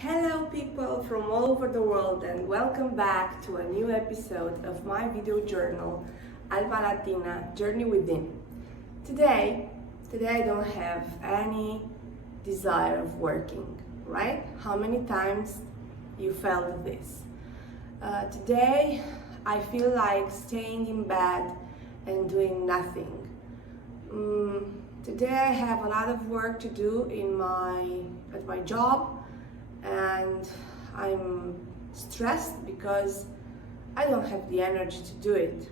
Hello people from all over the world and welcome back to a new episode of my video journal, Alma Latina, Journey Within. Today I don't have any desire of working, right? How many times you felt this? Today I feel like staying in bed and doing nothing. Today I have a lot of work to do at my job, and I'm stressed because I don't have the energy to do it.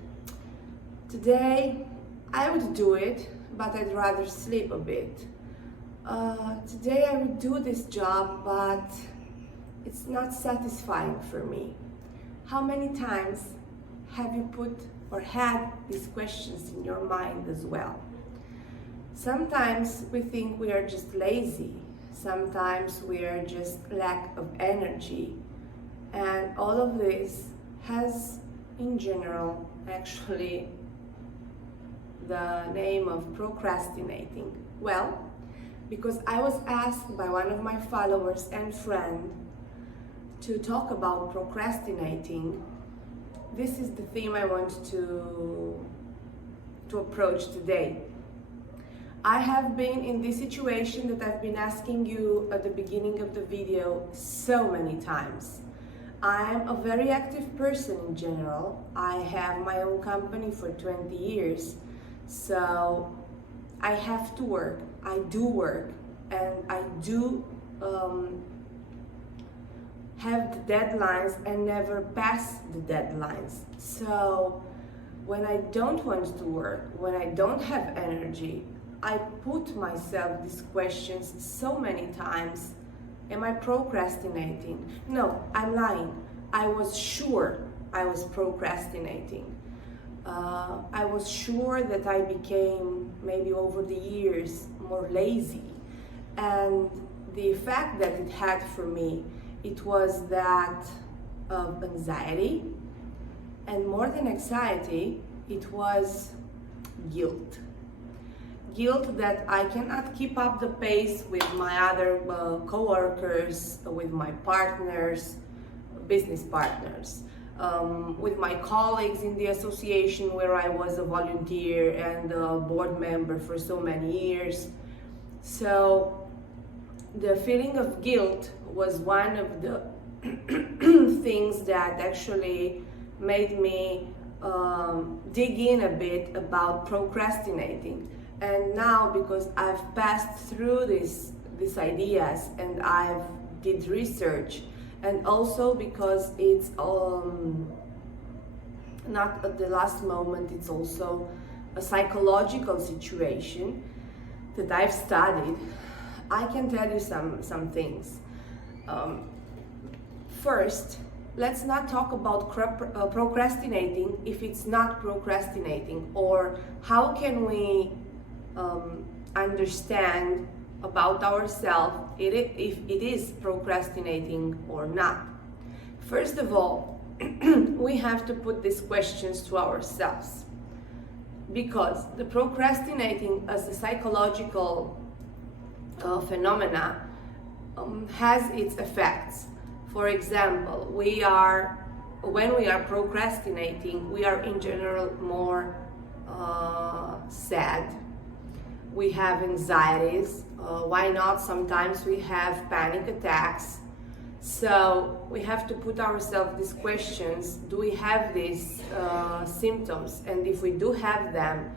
Today I would do it, but I'd rather sleep a bit. Today I would do this job, but it's not satisfying for me. How many times have you put or had these questions in your mind as well? Sometimes we think we are just lazy. Sometimes we are just lack of energy. And all of this has, in general, actually the name of procrastinating. Well, because I was asked by one of my followers and friend to talk about procrastinating, this is the theme I want to approach today. I have been in this situation that I've been asking you at the beginning of the video so many times. I'm a very active person in general. I have my own company for 20 years, so I have to work. I do work, and I do have the deadlines and never pass the deadlines. So when I don't want to work, when I don't have energy, I put myself these questions so many times. Am I procrastinating? No, I'm lying. I was sure I was procrastinating. I was sure that I became, maybe over the years, more lazy. And the effect that it had for me, it was that of anxiety. And more than anxiety, it was guilt. Guilt that I cannot keep up the pace with my other co-workers, with my partners, business partners, with my colleagues in the association where I was a volunteer and a board member for so many years. So the feeling of guilt was one of the things that actually made me dig in a bit about procrastinating. And now, because I've passed through these ideas and I've did research, and also because it's not at the last moment, it's also a psychological situation that I've studied, I can tell you some things. First, let's not talk about procrastinating if it's not procrastinating, or how can we understand about ourselves if it is procrastinating or not. First of all, we have to put these questions to ourselves, because the procrastinating as a psychological phenomena has its effects. For example, when we are procrastinating, we are in general more sad. We have anxieties. Why not? Sometimes we have panic attacks. So we have to put ourselves these questions. Do we have these symptoms? And if we do have them,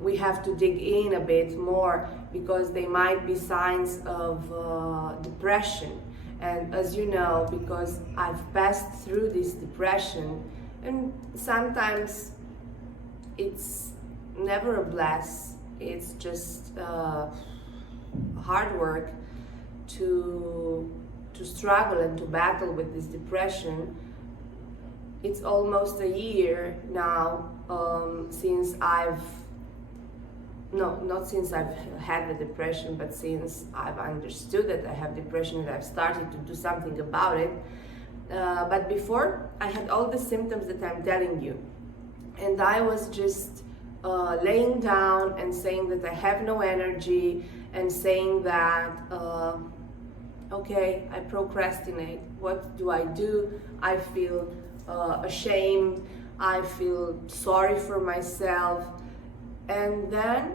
we have to dig in a bit more, because they might be signs of depression. And as you know, because I've passed through this depression, and sometimes it's never a bless. It's just hard work to struggle and to battle with this depression. It's almost a year now since not since I've had the depression, but since I've understood that I have depression and I've started to do something about it. But before, I had all the symptoms that I'm telling you, and I was just laying down and saying that I have no energy, and saying that Okay, I procrastinate. What do? I feel ashamed, I feel sorry for myself. And then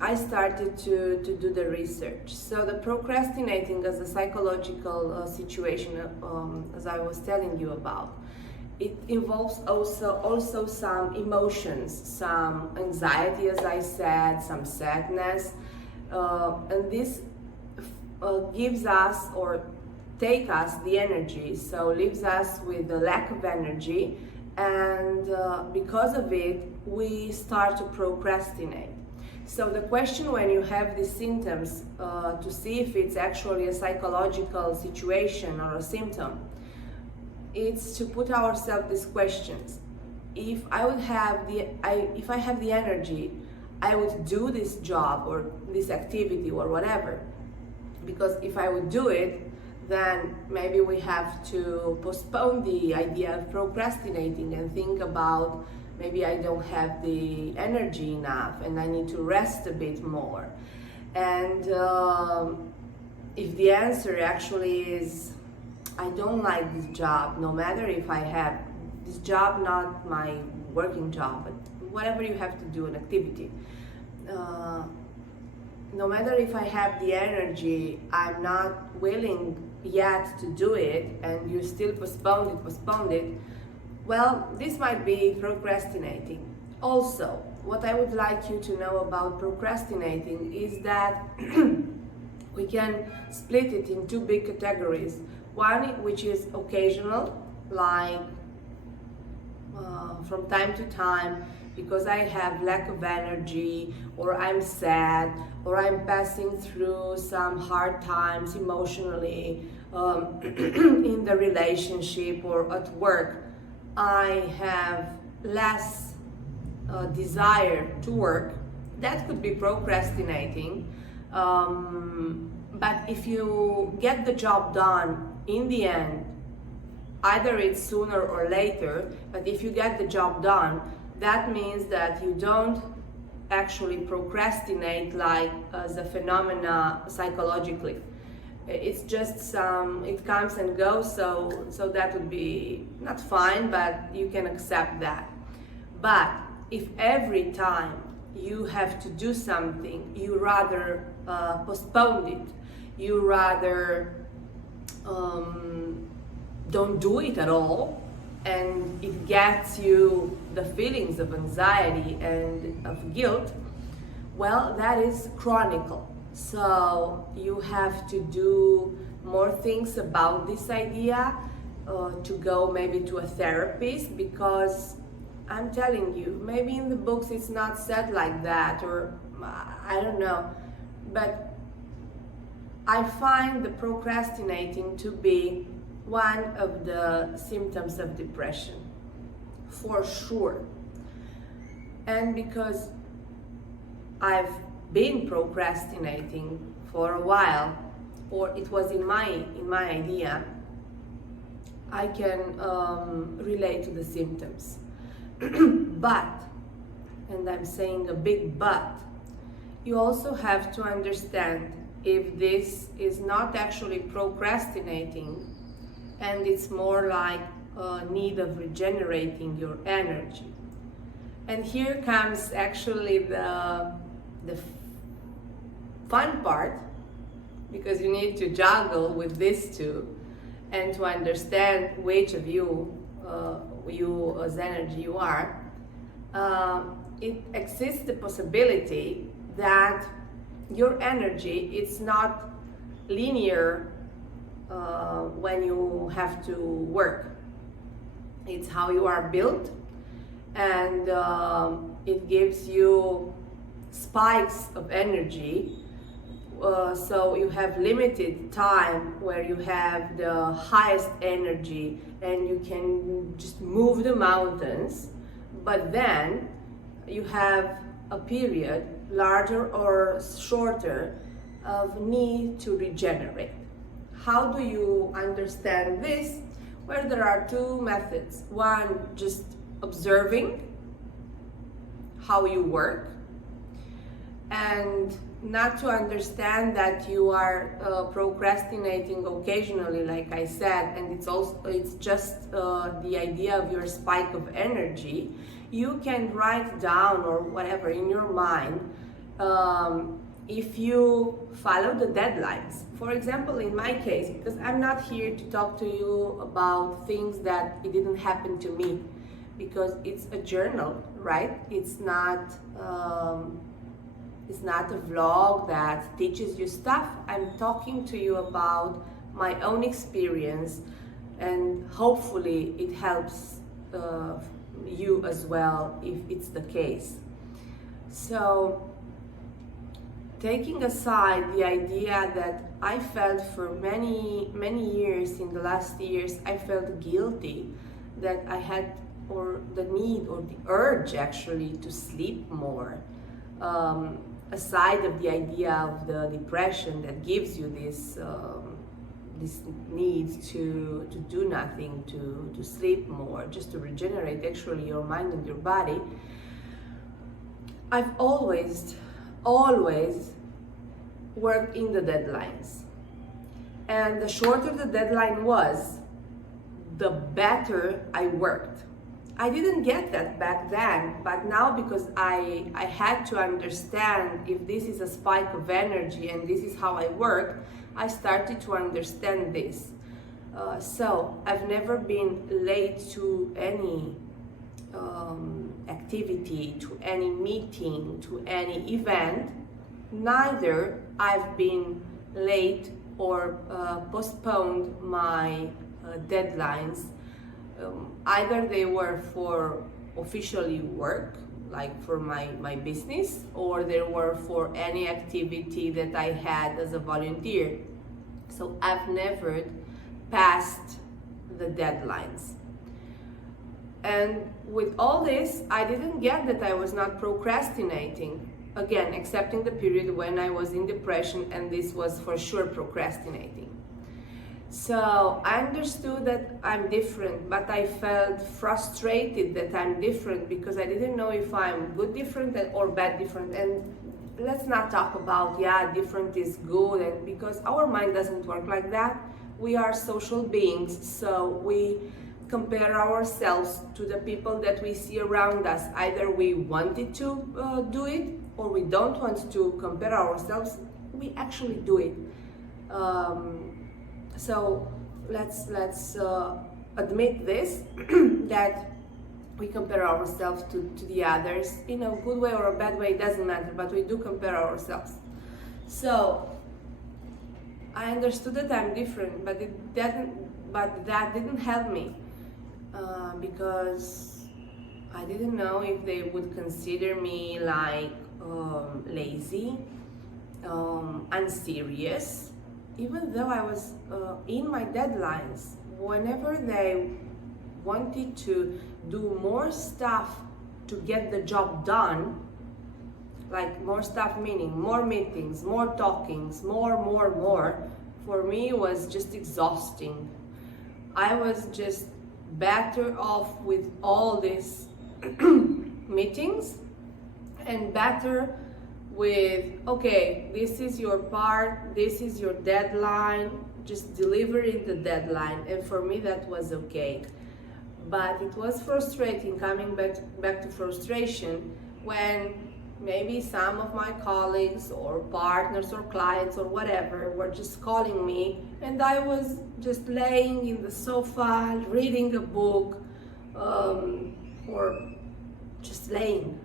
I started to do the research. So the procrastinating as a psychological situation, as I was telling you about, it involves also some emotions, some anxiety, as I said, some sadness, and this gives us or take us the energy, so leaves us with a lack of energy, and because of it we start to procrastinate. So the question when you have these symptoms, to see if it's actually a psychological situation or a symptom, it's to put ourselves these questions. If I have the energy, I would do this job or this activity or whatever. Because if I would do it, then maybe we have to postpone the idea of procrastinating and think about maybe I don't have the energy enough and I need to rest a bit more. And if the answer actually is I don't like this job, no matter if I have this job, not my working job, but whatever you have to do, an activity, no matter if I have the energy, I'm not willing yet to do it, and you still postponed it, well, this might be procrastinating. Also, what I would like you to know about procrastinating is that we can split it in two big categories. One which is occasional, like from time to time, because I have lack of energy, or I'm sad, or I'm passing through some hard times emotionally, in the relationship or at work, I have less desire to work. That could be procrastinating. But if you get the job done in the end, either it's sooner or later, but if you get the job done, that means that you don't actually procrastinate like as a phenomena psychologically. It's just it comes and goes, so that would be not fine, but you can accept that. But if every time you have to do something, you rather postpone it, you rather don't do it at all, and it gets you the feelings of anxiety and of guilt, well, that is chronical. So you have to do more things about this idea, to go maybe to a therapist, because I'm telling you, maybe in the books it's not said like that, or I don't know, but I find the procrastinating to be one of the symptoms of depression, for sure. And because I've been procrastinating for a while, or it was in my idea, I can relate to the symptoms. But, and I'm saying a big but, you also have to understand if this is not actually procrastinating, and it's more like a need of regenerating your energy. And here comes actually the fun part, because you need to juggle with these two and to understand which of you as energy you are. It exists the possibility that your energy is not linear when you have to work. It's how you are built, and it gives you spikes of energy. So you have limited time where you have the highest energy and you can just move the mountains, but then you have a period, larger or shorter, of need to regenerate. How do you understand this? Well, there are two methods. One, just observing how you work, and not to understand that you are procrastinating occasionally, like I said, and it's just the idea of your spike of energy. You can write down or whatever in your mind if you follow the deadlines. For example, in my case, because I'm not here to talk to you about things that it didn't happen to me, because it's a journal, right? It's not a vlog that teaches you stuff. I'm talking to you about my own experience, and hopefully it helps you as well if it's the case. So, taking aside the idea that I felt for many years, in the last years, I felt guilty that I had, or the need or the urge actually, to sleep more. Aside of the idea of the depression that gives you this need to do nothing, to sleep more, just to regenerate actually your mind and your body, I've always worked in the deadlines. And the shorter the deadline was, the better I worked. I didn't get that back then, but now, because I had to understand if this is a spike of energy and this is how I work, I started to understand this. So I've never been late to any activity, to any meeting, to any event. Neither I've been late or postponed my deadlines. Either they were for officially work, like for my business, or they were for any activity that I had as a volunteer. So I've never passed the deadlines. And with all this, I didn't get that I was not procrastinating. Again, excepting the period when I was in depression, and this was for sure procrastinating. So I understood that I'm different, but I felt frustrated that I'm different because I didn't know if I'm good different or bad different. And let's not talk about, different is good, and because our mind doesn't work like that. We are social beings, so we compare ourselves to the people that we see around us. Either we wanted to do it, or we don't want to compare ourselves. We actually do it. So let's admit this, that we compare ourselves to the others in a good way or a bad way, it doesn't matter, but we do compare ourselves. So I understood that I'm different, but that didn't help me because I didn't know if they would consider me like lazy, unserious. Even though I was in my deadlines, whenever they wanted to do more stuff to get the job done, like more stuff meaning more meetings, more talkings, more, for me it was just exhausting. I was just better off with all these meetings and better with, okay, this is your part, this is your deadline, just delivering the deadline. And for me that was okay. But it was frustrating, coming back to frustration, when maybe some of my colleagues or partners or clients or whatever were just calling me, and I was just laying in the sofa reading a book, or just laying.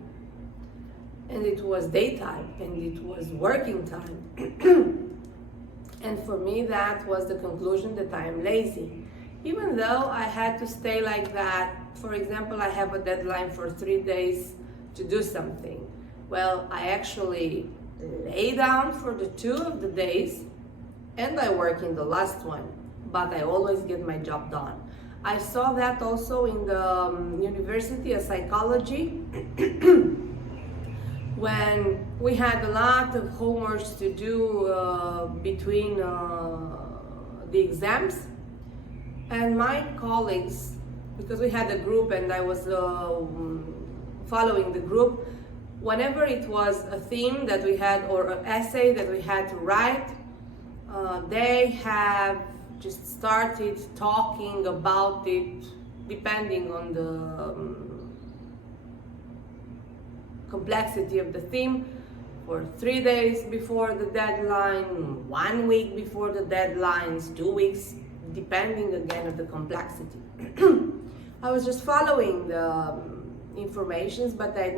And it was daytime, and it was working time. And for me, that was the conclusion that I am lazy. Even though I had to stay like that, for example, I have a deadline for 3 days to do something. Well, I actually lay down for the 2 of the days, and I work in the last one, but I always get my job done. I saw that also in the University of Psychology, when we had a lot of homeworks to do between the exams, and my colleagues, because we had a group and I was following the group, whenever it was a theme that we had or an essay that we had to write, they have just started talking about it depending on the complexity of the theme for 3 days before the deadline, 1 week before the deadlines, 2 weeks, depending again on the complexity. I was just following the informations, but I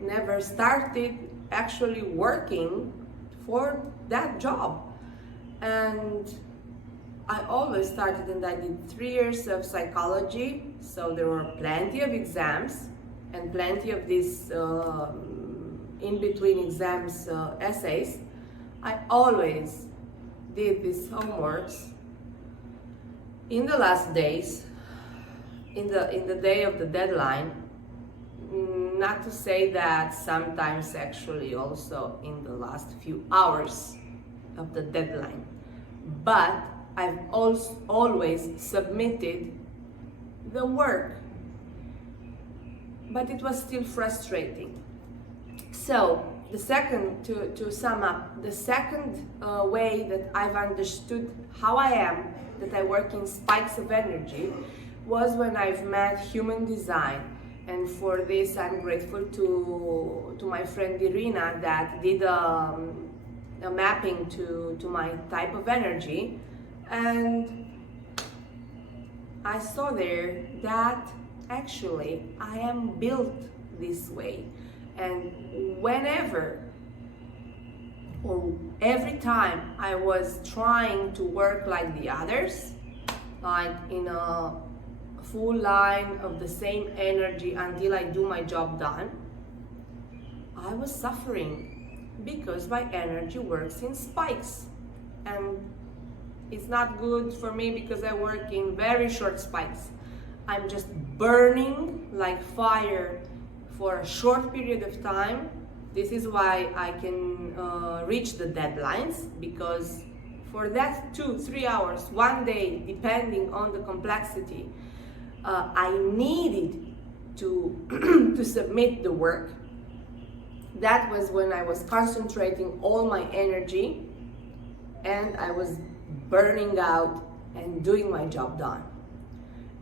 never started actually working for that job. And I always started, and I did 3 years of psychology, so there were plenty of exams and plenty of these in between exams essays. I always did these homeworks in the last days, in the day of the deadline. Not to say that sometimes actually also in the last few hours of the deadline, but I've also always submitted the work, but it was still frustrating. So the second, to sum up, the second way that I've understood how I am, that I work in spikes of energy, was when I've met human design. And for this, I'm grateful to my friend Irina that did a mapping to my type of energy. And I saw there that actually I am built this way. And whenever or every time I was trying to work like the others, like in a full line of the same energy until I do my job done, I was suffering because my energy works in spikes. And it's not good for me because I work in very short spikes. I'm just burning like fire for a short period of time. This is why I can reach the deadlines, because for that 2-3 hours, 1 day, depending on the complexity, I needed to to submit the work. That was when I was concentrating all my energy and I was burning out and doing my job done.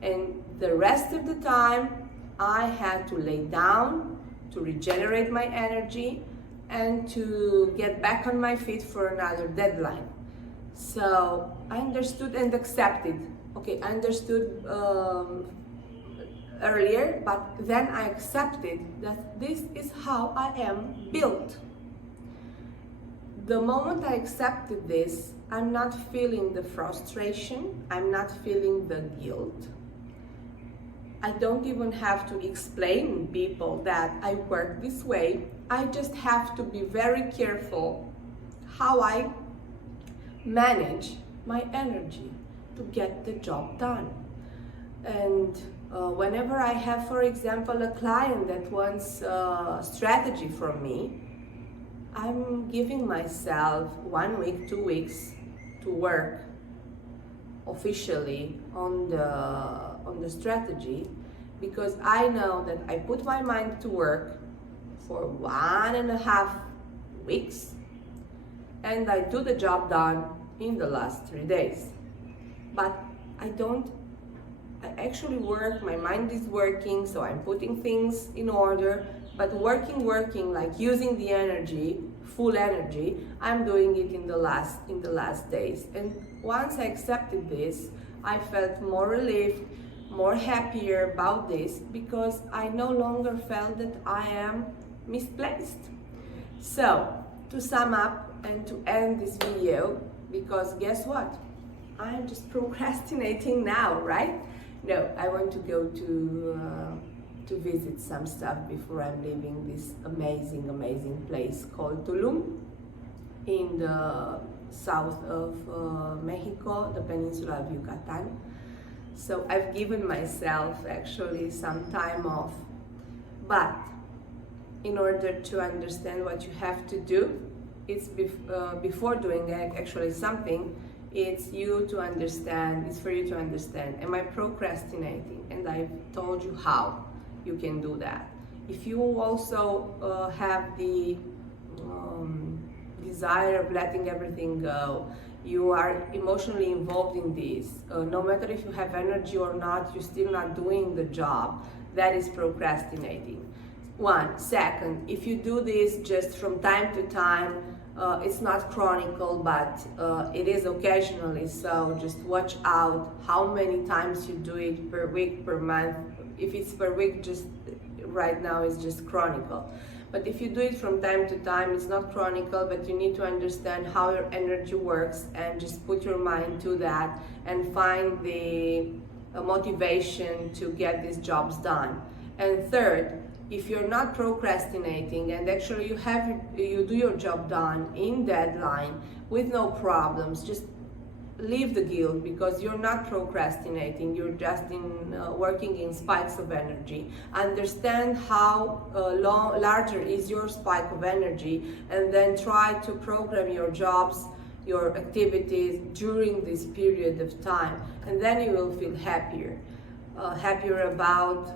And the rest of the time I had to lay down to regenerate my energy and to get back on my feet for another deadline. So I understood and accepted. Okay, I understood earlier, but then I accepted that this is how I am built. The moment I accepted this, I'm not feeling the frustration, I'm not feeling the guilt. I don't even have to explain people that I work this way. I just have to be very careful how I manage my energy to get the job done. And whenever I have, for example, a client that wants a strategy from me, I'm giving myself 1 week, 2 weeks to work officially on the strategy, because I know that I put my mind to work for 1.5 weeks and I do the job done in the last 3 days. But I actually work, my mind is working, so I'm putting things in order, but working, like using the energy, full energy, I'm doing it in the last days. And once I accepted this, I felt more relieved, more happier about this, because I no longer felt that I am misplaced. So, to sum up and to end this video, because guess what? I'm just procrastinating now, right? No, I want to go to visit some stuff before I'm leaving this amazing place called Tulum in the south of Mexico, the peninsula of Yucatan. So I've given myself actually some time off, but in order to understand what you have to do, it's before doing actually something, it's for you to understand, am I procrastinating? And I've told you how you can do that. If you also have the desire of letting everything go, you are emotionally involved in this, no matter if you have energy or not, you're still not doing the job, that is procrastinating. One. Second, if you do this just from time to time, it's not chronicle, but it is occasionally, so just watch out how many times you do it per week, per month. If it's per week, just right now it's just chronicle. But if you do it from time to time, it's not chronicle, but you need to understand how your energy works and just put your mind to that and find the motivation to get these jobs done. And third, if you're not procrastinating and actually you do your job done in deadline with no problems, just leave the guilt, because you're not procrastinating, you're just working in spikes of energy. Understand how larger is your spike of energy, and then try to program your jobs, your activities during this period of time, and then you will feel happier about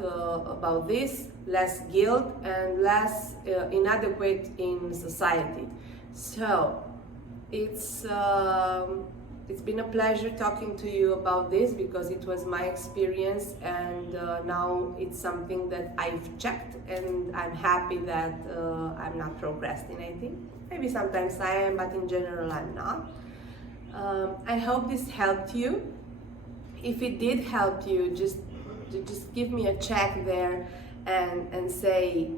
this, less guilt and less inadequate in society. So it's been a pleasure talking to you about this, because it was my experience, and now it's something that I've checked, and I'm happy that I'm not procrastinating. Maybe sometimes I am, but in general I'm not. I hope this helped you. If it did help you, just give me a check there and say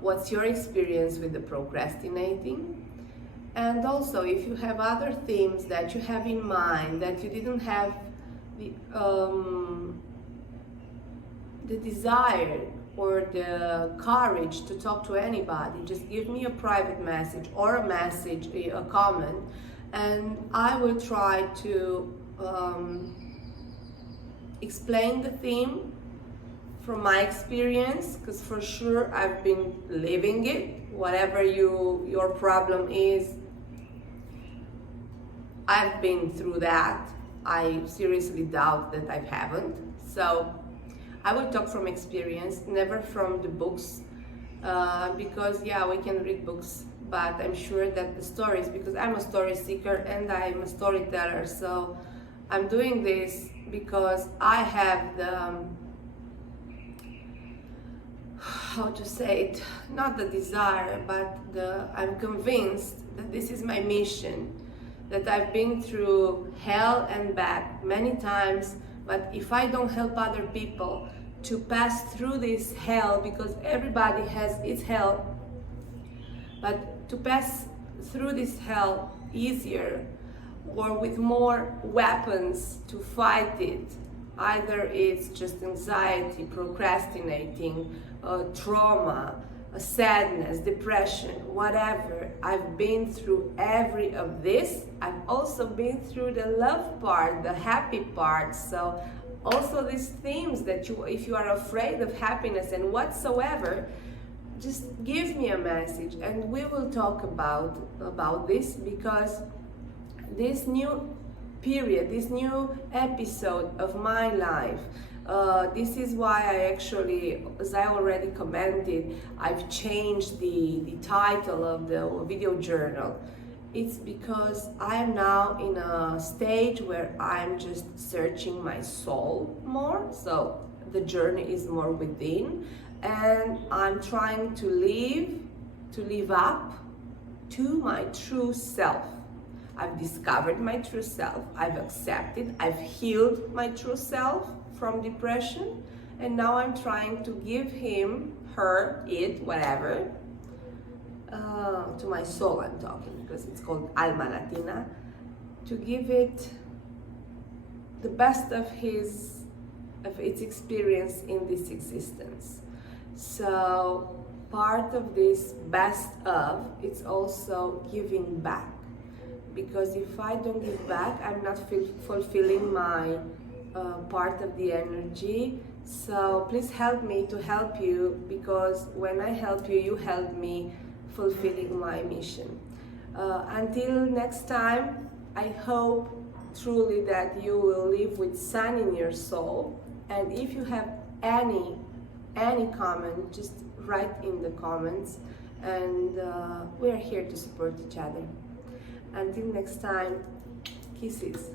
what's your experience with the procrastinating. And also, if you have other themes that you have in mind that you didn't have the desire or the courage to talk to anybody, just give me a private message or a comment, and I will try to explain the theme from my experience, because for sure I've been living it. Whatever your problem is, I've been through that. I seriously doubt that I haven't. So I will talk from experience, never from the books, because yeah, we can read books, but I'm sure that the stories, because I'm a story seeker and I'm a storyteller, so I'm doing this because I have the, how to say it, not the desire, but I'm convinced that this is my mission, that I've been through hell and back many times, but if I don't help other people to pass through this hell, because everybody has its hell, but to pass through this hell easier or with more weapons to fight it, either it's just anxiety, procrastinating, trauma, sadness, depression, whatever. I've been through every of this. I've also been through the love part, the happy part. So also these themes that if you are afraid of happiness and whatsoever, just give me a message and we will talk about this, because this new period, this new episode of my life, this is why I actually, as I already commented, I've changed the title of the video journal. It's because I am now in a stage where I'm just searching my soul more, so the journey is more within, and I'm trying to live up to my true self. I've discovered my true self, I've accepted, I've healed my true self from depression, and now I'm trying to give him, her, it, whatever, to my soul I'm talking, because it's called Alma, Latina, to give it the best of its experience in this existence. So part of this best of, it's also giving back, because if I don't give back, I'm not fulfilling my part of the energy. So please help me to help you, because when I help you, you help me fulfilling my mission. Until next time, I hope truly that you will live with sun in your soul. And if you have any comment, just write in the comments, and we are here to support each other. Until next time, kisses.